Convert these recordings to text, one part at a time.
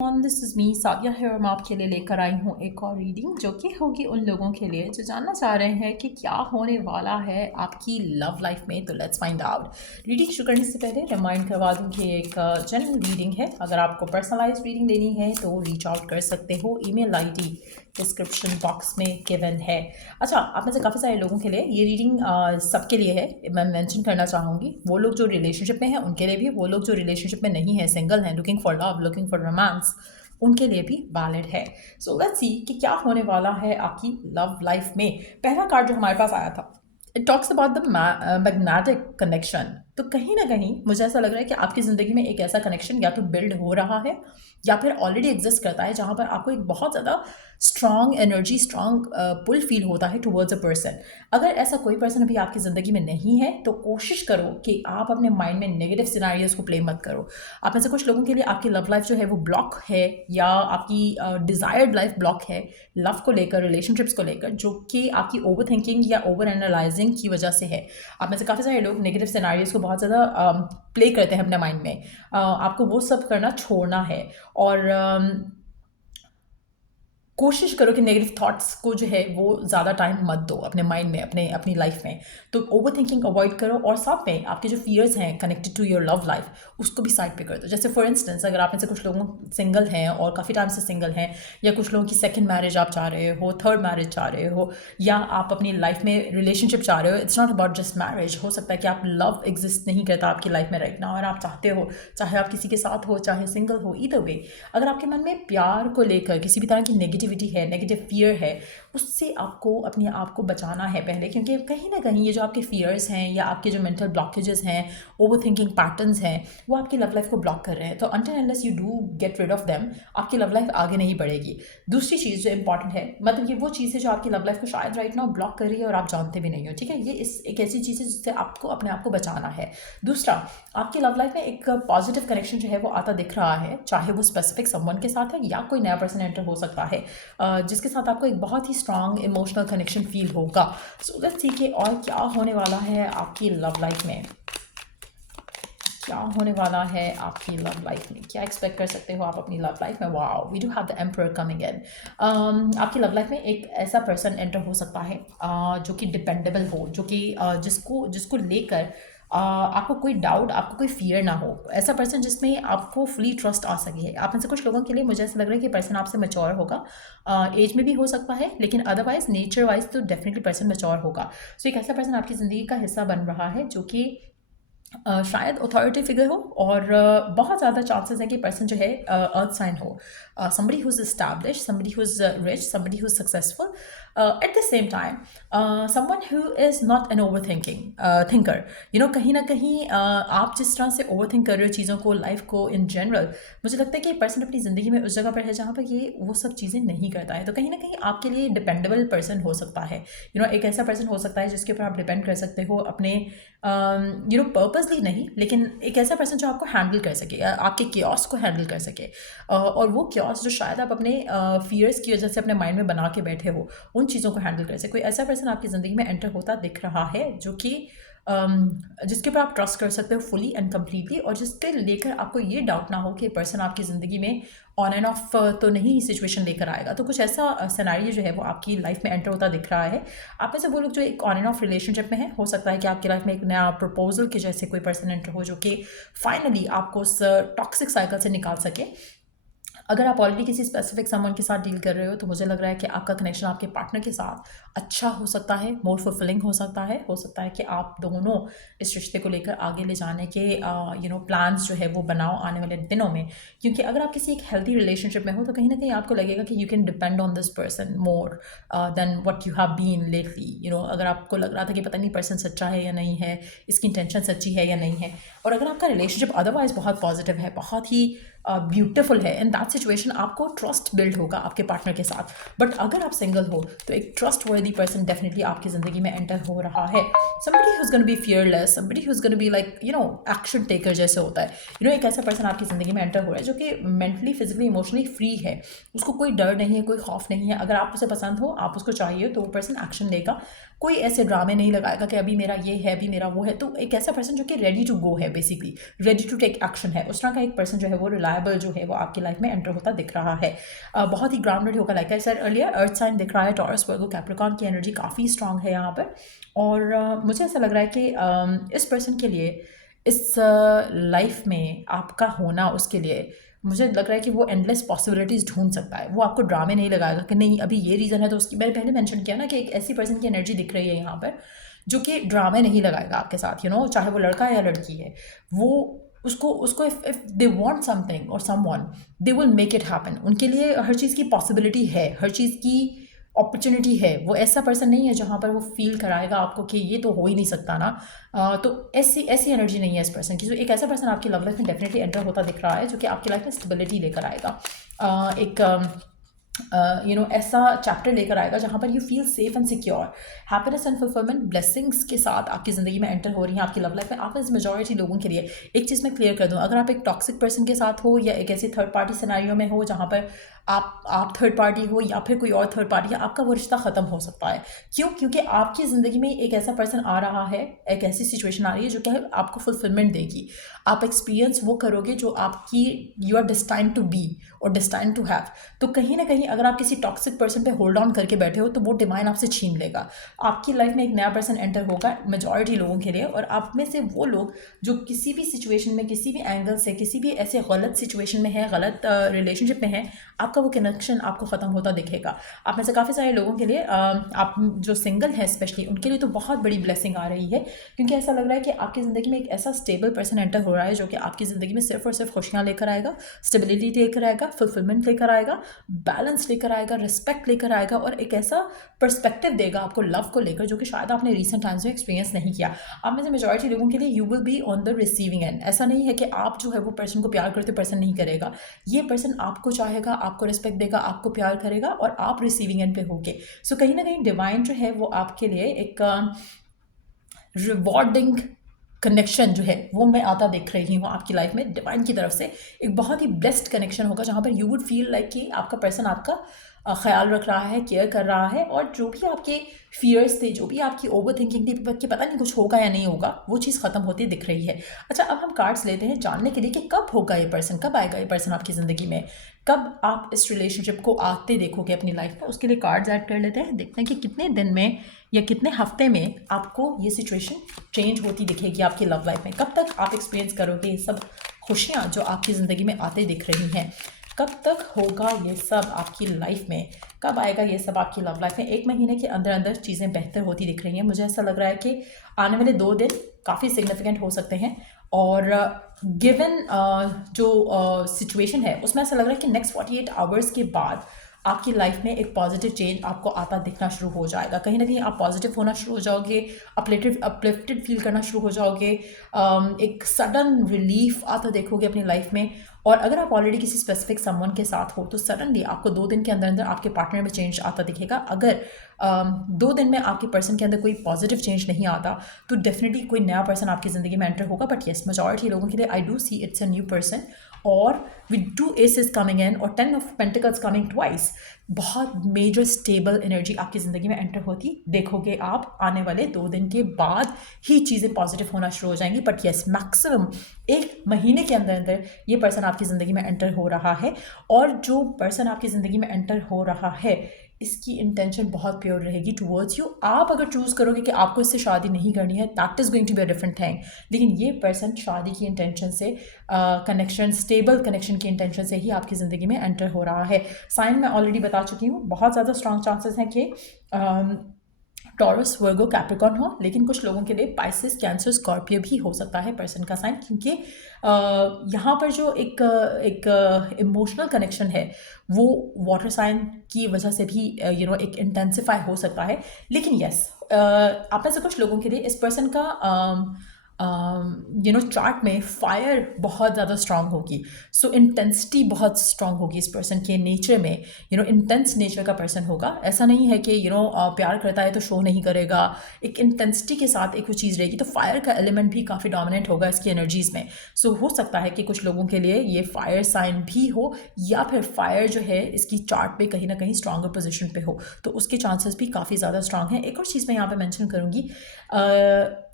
This is me Sadia है और मैं आपके लिए लेकर आई हूँ एक और रीडिंग जो कि होगी उन लोगों के लिए जो जानना चाह रहे हैं कि क्या होने वाला है आपकी लव लाइफ में। तो लेट्स फाइंड आउट। रीडिंग शुरू करने से पहले रिमाइंड करवा दूँ कि एक जनरल रीडिंग है। अगर आपको पर्सनलाइज रीडिंग लेनी है तो रीच आउट कर सकते हो। ईमेल आईडी डिस्क्रिप्शन बॉक्स में गिवन है। अच्छा, आप में से काफ़ी सारे लोगों के लिए ये रीडिंग सबके लिए है। मैं मेंशन करना चाहूँगी वो लोग जो रिलेशनशिप में हैं उनके लिए भी, वो लोग जो रिलेशनशिप में नहीं है, सिंगल हैं, looking for love, looking for romance, उनके लिए भी वैलिड है। सो लेट्स सी कि क्या होने वाला है आपकी लव लाइफ में। पहला कार्ड जो हमारे पास आया था, it talks about the magnetic connection. तो कहीं ना कहीं मुझे ऐसा लग रहा है कि आपकी ज़िंदगी में एक ऐसा कनेक्शन या तो बिल्ड हो रहा है या फिर ऑलरेडी एग्जिस्ट करता है, जहाँ पर आपको एक बहुत ज़्यादा स्ट्रॉन्ग एनर्जी, स्ट्रॉन्ग पुल फील होता है टुवर्ड्स अ पर्सन। अगर ऐसा कोई पर्सन अभी आपकी ज़िंदगी में नहीं है तो कोशिश करो कि आप अपने माइंड में नेगेटिव सिनारियोज को प्ले मत करो। आप में से कुछ लोगों के लिए आपकी लव लाइफ जो है वो ब्लॉक है, या आपकी डिज़ायर्ड लाइफ ब्लॉक है लव को लेकर, रिलेशनशिप्स को लेकर, जो कि आपकी ओवर थिंकिंग या ओवर एनालाइजिंग की वजह से है। आप में से काफ़ी सारे लोग नेगेटिव सिनारियोज को बहुत ज़्यादा प्ले करते हैं अपने माइंड में। आपको वो सब करना छोड़ना है और कोशिश करो कि नेगेटिव थॉट्स को जो है वो ज़्यादा टाइम मत दो अपने माइंड में, अपनी लाइफ में। तो ओवर थिंकिंग अवॉइड करो और साथ में आपके जो फियर्स हैं connected to your love life उसको भी साइड पे कर दो। जैसे फॉर इंस्टेंस, अगर आप में से कुछ लोगों सिंगल हैं और काफ़ी टाइम से सिंगल हैं, या कुछ लोगों की सेकंड मैरिज आप चाह रहे हो, थर्ड मैरिज चाह रहे हो, या आप अपनी लाइफ में रिलेशनशिप चाह रहे हो, it's not about just marriage. हो सकता है कि आप लव एग्जिस्ट नहीं करता आपकी लाइफ में राइट नाउ और आप चाहते हो, चाहे आप किसी के साथ हो चाहे सिंगल हो, ईदर वे, अगर आपके मन में प्यार को लेकर किसी भी तरह की नेगेटिविटी है, नेगेटिव फियर है, उससे आपको अपने आप को बचाना है पहले। क्योंकि कहीं ना कहीं ये जो आपके फियर्स हैं या आपके जो मेंटल ब्लॉकेजेस हैं, ओवर थिंकिंग पैटर्न्स हैं, वो आपकी लव लाइफ को ब्लॉक कर रहे हैं। तो until unless you do get rid of them, आपकी लव लाइफ आगे नहीं बढ़ेगी। दूसरी चीज़ जो इंपॉर्टेंट है, मतलब ये वो चीज़ है जो आपकी लव लाइफ को शायद राइट नाउ ब्लॉक कर रही है और आप जानते भी नहीं हो, ठीक है। ये एक ऐसी चीज़ है जिससे आपको अपने आप को बचाना है। दूसरा, आपकी लव लाइफ में एक पॉजिटिव कनेक्शन जो है वो आता दिख रहा है, चाहे वो स्पेसिफिक समवन के साथ है या कोई नया पर्सन एंटर हो सकता है जिसके साथ आपको एक बहुत ही स्ट्रॉन्ग इमोशनल कनेक्शन फील होगा। सो लेट्स सी कि और क्या होने वाला है आपकी लव लाइफ में। क्या होने वाला है आपकी लव लाइफ में, क्या एक्सपेक्ट कर सकते हो आप अपनी लव लाइफ में। Wow, we do have the emperor coming in. आपकी लव लाइफ में एक ऐसा पर्सन एंटर हो सकता है जो कि डिपेंडेबल हो, जो कि जिसको जिसको लेकर आपको कोई डाउट, आपको कोई फियर ना हो। ऐसा पर्सन जिसमें आपको फुली ट्रस्ट आ सके। आप में से कुछ लोगों के लिए मुझे ऐसा लग रहा है कि पर्सन आपसे मैच्योर होगा, एज में भी हो सकता है, लेकिन अदरवाइज नेचर वाइज तो डेफिनेटली पर्सन मैच्योर होगा। सो एक ऐसा पर्सन आपकी ज़िंदगी का हिस्सा बन रहा है जो कि शायद अथॉरिटी फिगर हो, और बहुत ज़्यादा चांसेस है कि पर्सन जो है अर्थ साइन हो, somebody who's established, somebody who's rich, somebody who's successful, at the same time someone who is not an overthinking thinker, you know। कहीं ना कहीं आप जिस तरह से ओवर थिंक कर रहे हो चीज़ों को, लाइफ को इन जनरल, मुझे लगता है कि पर्सन अपनी ज़िंदगी में उस जगह पर है जहाँ पर ये वो सब चीज़ें नहीं करता है। तो कहीं ना कहीं आपके लिए डिपेंडेबल पर्सन हो सकता है, यू नो। एक ऐसा पर्सन हो सकता है जिसके ऊपर आप डिपेंड कर सकते हो अपने, यू नो, पर्पसली नहीं, लेकिन एक ऐसा पर्सन जो आपको हैंडल कर सके, आपके क्योस को हैंडल कर सके, और वो क्योस जो शायद आप अपने फियर्स की वजह से अपने माइंड में बना के बैठे हो, उन चीज़ों को हैंडल कर सके। कोई ऐसा पर्सन आपकी ज़िंदगी में एंटर होता दिख रहा है जो कि जिसके ऊपर आप ट्रस्ट कर सकते हो फुली एंड कम्प्लीटली, और जिसके लेकर आपको ये डाउट ना हो कि पर्सन आपकी ज़िंदगी में ऑन एंड ऑफ तो नहीं सिचुएशन लेकर आएगा। तो कुछ ऐसा सिनेरियो जो है वो आपकी लाइफ में एंटर होता दिख रहा है। आप में से वो लोग जो एक ऑन एंड ऑफ रिलेशनशिप में है, हो सकता है कि आपकी लाइफ में एक नया प्रपोजल के जैसे कोई पर्सन एंटर हो जो कि फाइनली आपको उस टॉक्सिक साइकिल से निकाल सके। अगर आप ऑलरेडी किसी स्पेसिफिक समवन के साथ डील कर रहे हो तो मुझे लग रहा है कि आपका कनेक्शन आपके पार्टनर के साथ अच्छा हो सकता है, मोर फुलफिलिंग हो सकता है। हो सकता है कि आप दोनों इस रिश्ते को लेकर आगे ले जाने के यू नो प्लान्स जो है वो बनाओ आने वाले दिनों में। क्योंकि अगर आप किसी एक हेल्थी रिलेशनशिप में हो तो कहीं ना कहीं आपको लगेगा कि you can depend on this person more than what you have been lately, you know. अगर आपको लग रहा था कि पता नहीं पर्सन सच्चा है या नहीं है, इसकी इंटेंशन सच्ची है या नहीं है, और अगर आपका रिलेशनशिप अदरवाइज बहुत पॉजिटिव है, बहुत ही ब्यूटिफुल है, इन दैट सिचुएशन आपको ट्रस्ट बिल्ड होगा आपके पार्टनर के साथ। बट अगर आप सिंगल हो तो एक ट्रस्ट वर्दी पर्सन डेफिनेटली आपकी ज़िंदगी में एंटर हो रहा है। somebody who's going to be fearless, somebody who's going to be like, you know, action taker जैसे होता है, you know। एक ऐसा पर्सन आपकी ज़िंदगी में एंटर हो रहा है जो कि मेंटली, फिजिकली, इमोशनली फ्री है, उसको कोई डर नहीं है, कोई खौफ नहीं है। अगर आप उसे पसंद हो, आप उसको चाहिए, तो वो पर्सन एक्शन लेगा। कोई ऐसे ड्रामे नहीं लगाएगा कि अभी मेरा ये है, अभी मेरा वो है। तो एक ऐसा पर्सन जो कि रेडी टू गो है, basically ready to take action है, उस तरह का एक पर्सन जो है वो रिलायबल रिलायबल जो है वो आपकी लाइफ में एंटर होता दिख रहा है। बहुत ही ग्राउंडेड होगा, like I said earlier, earth sign दिख रहा है, टॉरस वर्गो कैप्रिकॉर्न की एनर्जी काफ़ी स्ट्रांग है यहाँ पर। और मुझे ऐसा लग रहा है कि इस पर्सन के लिए इस लाइफ में आपका होना, उसके लिए मुझे लग रहा है कि वो एंडलेस पॉसिबिलिटीज़ ढूंढ सकता है। वो आपको ड्रामे नहीं लगाएगा कि नहीं अभी ये रीज़न है तो उसकी, मैंने पहले मेंशन किया ना कि एक ऐसी पर्सन की एनर्जी दिख रही है यहाँ पर जो कि ड्रामे नहीं लगाएगा आपके साथ, चाहे वो लड़का है या लड़की है। वो उसको उसको इफ दे वांट समथिंग और someone, they will make it happen. उनके लिए हर चीज़ की पॉसिबिलिटी है, हर चीज़ की अपॉर्चुनिटी है। वो ऐसा पर्सन नहीं है जहाँ पर वो फील कराएगा आपको कि ये तो हो ही नहीं सकता ना। तो ऐसी ऐसी एनर्जी नहीं है इस पर्सन की। जो एक ऐसा पर्सन आपकी लव लाइफ में डेफिनेटली एंटर होता दिख रहा है जो कि आपकी लाइफ में स्टेबिलिटी लेकर आएगा, एक ऐसा चैप्टर लेकर आएगा जहाँ पर you feel safe and secure. Happiness and fulfilment blessings के साथ आपकी ज़िंदगी में एंटर हो रही है आपकी लव लाइफ में। आप इस मेजॉरिटी लोगों के लिए एक चीज़ मैं क्लियर कर दूँ, अगर आप एक टॉक्सिक पर्सन के साथ हो या एक ऐसे थर्ड पार्टी सिनेरियो में हो जहाँ पर आप थर्ड पार्टी हो या फिर कोई और थर्ड पार्टी है, आपका वो रिश्ता ख़त्म हो सकता है। क्यों? क्योंकि आपकी ज़िंदगी में एक ऐसा पर्सन आ रहा है, एक ऐसी सिचुएशन आ रही है जो कि आपको फुलफिलमेंट देगी। आप एक्सपीरियंस वो करोगे जो आपकी you are destined to be और डिस्टाइंड टू हैव। तो कहीं ना कहीं अगर आप किसी टॉक्सिक पर्सन पे होल्ड ऑन करके बैठे हो तो वो डिवाइन आपसे छीन लेगा। आपकी लाइफ में एक नया पर्सन एंटर होगा मेजॉरिटी लोगों के लिए, और आप में से वो लोग जो किसी भी सिचुएशन में, किसी भी एंगल से, किसी भी ऐसे गलत सिचुएशन में है, गलत रिलेशनशिप में है, आपका वो कनेक्शन आपको ख़त्म होता दिखेगा। आप में से काफ़ी सारे लोगों के लिए, आप जो सिंगल हैं स्पेशली, उनके लिए तो बहुत बड़ी ब्लेसिंग आ रही है, क्योंकि ऐसा लग रहा है कि आपकी ज़िंदगी में एक ऐसा स्टेबल पर्सन एंटर हो रहा है जो कि आपकी ज़िंदगी में सिर्फ और सिर्फ खुशियाँ लेकर आएगा, स्टेबिलिटी लेकर आएगा, फुलफिलमेंट लेकर आएगा, बैलेंस लेकर आएगा, रिस्पेक्ट लेकर आएगा, और एक ऐसा पर्सपेक्टिव देगा आपको लव को लेकर जो कि शायद आपने रिसेंट टाइम्स में एक्सपीरियंस नहीं किया। आप में से मेजॉरिटी लोगों के लिए you will be on the receiving end. ऐसा नहीं है कि आप जो है वो पर्सन को प्यार करते पर्सन नहीं करेगा, ये पर्सन आपको चाहेगा, आपको रिस्पेक्ट देगा, आपको प्यार करेगा, और आप रिसीविंग एंड पे होगे। सो कहीं ना कहीं डिवाइन जो है वो आपके लिए एक रिवॉर्डिंग कनेक्शन जो है वो मैं आता देख रही हूँ आपकी लाइफ में। डिवाइन की तरफ से एक बहुत ही बेस्ट कनेक्शन होगा जहाँ पर यू वुड फील लाइक कि आपका पर्सन आपका ख्याल रख रहा है, केयर कर रहा है, और जो भी आपके फियर्स थे, जो भी आपकी ओवर थिंकिंग थी कि पता नहीं कुछ होगा या नहीं होगा, वो चीज़ ख़त्म होती दिख रही है। अच्छा, अब हम कार्ड्स लेते हैं जानने के लिए कि कब होगा ये पर्सन, कब आएगा ये पर्सन आपकी ज़िंदगी में, कब आप इस रिलेशनशिप को आते देखोगे अपनी लाइफ में। उसके लिए कार्ड्स ऐड कर लेते हैं, देखते हैं कि कितने दिन में या कितने हफ्ते में आपको ये सिचुएशन चेंज होती दिखेगी आपकी लव लाइफ में। कब तक आप एक्सपीरियंस करोगे ये सब खुशियाँ जो आपकी ज़िंदगी में आते दिख रही हैं, कब तक होगा ये सब आपकी लाइफ में, कब आएगा ये सब आपकी लव लाइफ में। एक महीने के अंदर अंदर चीज़ें बेहतर होती दिख रही हैं। मुझे ऐसा लग रहा है कि आने वाले 2 दिन काफ़ी सिग्निफिकेंट हो सकते हैं, और गिवन जो सिचुएशन है उसमें ऐसा लग रहा है कि नेक्स्ट 48 आवर्स के बाद आपकी लाइफ में एक पॉजिटिव चेंज आपको आता दिखना शुरू हो जाएगा। कहीं ना कहीं आप पॉजिटिव होना शुरू हो जाओगे, अपलिफ्टेड फील करना शुरू हो जाओगे, एक सडन रिलीफ आता देखोगे अपनी लाइफ में। और अगर आप ऑलरेडी किसी स्पेसिफिक समवन के साथ हो तो सडनली आपको 2 दिन के अंदर अंदर आपके पार्टनर में चेंज आता दिखेगा। अगर 2 दिन में आपके पर्सन के अंदर कोई पॉजिटिव चेंज नहीं आता तो डेफिनेटली कोई नया पर्सन आपकी ज़िंदगी में एंटर होगा। बट येस, मेजॉरिटी लोगों के लिए I do see it's a new person, और विद 2 एसेस कमिंग इन और 10 ऑफ पेंटिकल्स कमिंग ट्वाइस, बहुत मेजर स्टेबल एनर्जी आपकी ज़िंदगी में एंटर होती देखोगे आप। आने वाले 2 दिन के बाद ही चीज़ें पॉजिटिव होना शुरू हो जाएंगी। बट येस, मैक्सिमम 1 महीने के अंदर अंदर ये पर्सन आपकी ज़िंदगी में एंटर हो रहा है, और जो पर्सन आपकी ज़िंदगी में एंटर हो रहा है इसकी इंटेंशन बहुत प्योर रहेगी टुवर्ड्स यू। आप अगर चूज़ करोगे कि आपको इससे शादी नहीं करनी है, that is going to be a different thing. लेकिन ये पर्सन शादी की इंटेंशन से, कनेक्शन, स्टेबल कनेक्शन की इंटेंशन से ही आपकी ज़िंदगी में एंटर हो रहा है। साइन मैं ऑलरेडी बता चुकी हूँ, बहुत ज़्यादा स्ट्रॉन्ग चांसेस हैं कि टॉरस, वर्गो, कैप्रिकॉर्न हो, लेकिन कुछ लोगों के लिए पाइसेस, कैंसर, स्कॉर्पियो भी हो सकता है पर्सन का साइन, क्योंकि यहाँ पर जो एक इमोशनल कनेक्शन है वो वाटर साइन की वजह से भी एक इंटेंसिफाई हो सकता है। लेकिन यस, आप में से कुछ लोगों के लिए इस पर्सन का चार्ट में फायर बहुत ज़्यादा स्ट्रांग होगी। सो इंटेंसिटी बहुत स्ट्रांग होगी इस पर्सन के नेचर में, इंटेंस नेचर का पर्सन होगा। ऐसा नहीं है कि प्यार करता है तो शो नहीं करेगा, एक इंटेंसिटी के साथ एक वो चीज़ रहेगी। तो फायर का एलिमेंट भी काफ़ी डोमिनेंट होगा इसकी एनर्जीज़ में। सो हो सकता है कि कुछ लोगों के लिए ये फायर साइन भी हो, या फिर फायर जो है इसकी चार्ट पे कहीं ना कहीं स्ट्रॉन्गर पोजीशन पे हो, तो उसके चांसेस भी काफ़ी ज़्यादा स्ट्रांग हैं। एक और चीज़ मैं यहाँ पे मेंशन करूँगी,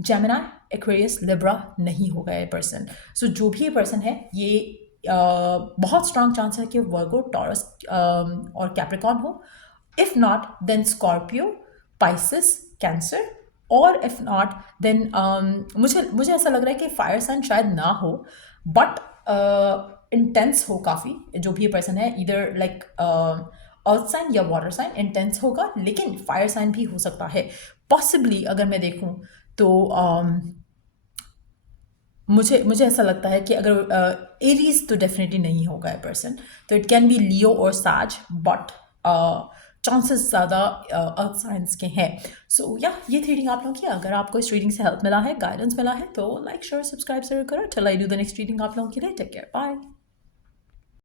जेमिनी, एक्वेरियस, लिब्रा नहीं होगा ये पर्सन। सो जो भी ये पर्सन है ये बहुत स्ट्रांग चांस है कि वर्गो, टॉरस और कैप्रिकॉन हो। If not then Scorpio, Pisces, Cancer. और इफ़ नॉट देन मुझे मुझे ऐसा लग रहा है कि फायर साइन शायद ना हो, बट इंटेंस हो काफ़ी, जो भी ये पर्सन है, इधर लाइक अर्थ साइन या वाटर साइन इंटेंस होगा, लेकिन फायर साइन भी हो सकता है पॉसिबली। अगर मैं देखूं तो मुझे मुझे ऐसा लगता है कि अगर एरीज तो डेफिनेटली नहीं होगा ये पर्सन, तो इट कैन बी लियो और सैज, बट चांसेस ज़्यादा अर्थ साइंस के हैं। सो या ये रीडिंग आप लोगों की, अगर आपको इस रीडिंग से हेल्प मिला है, गाइडेंस मिला है, तो लाइक शेयर सब्सक्राइब जरूर करो। चल I do the next reading आप लोगों के लिए। Take care, bye.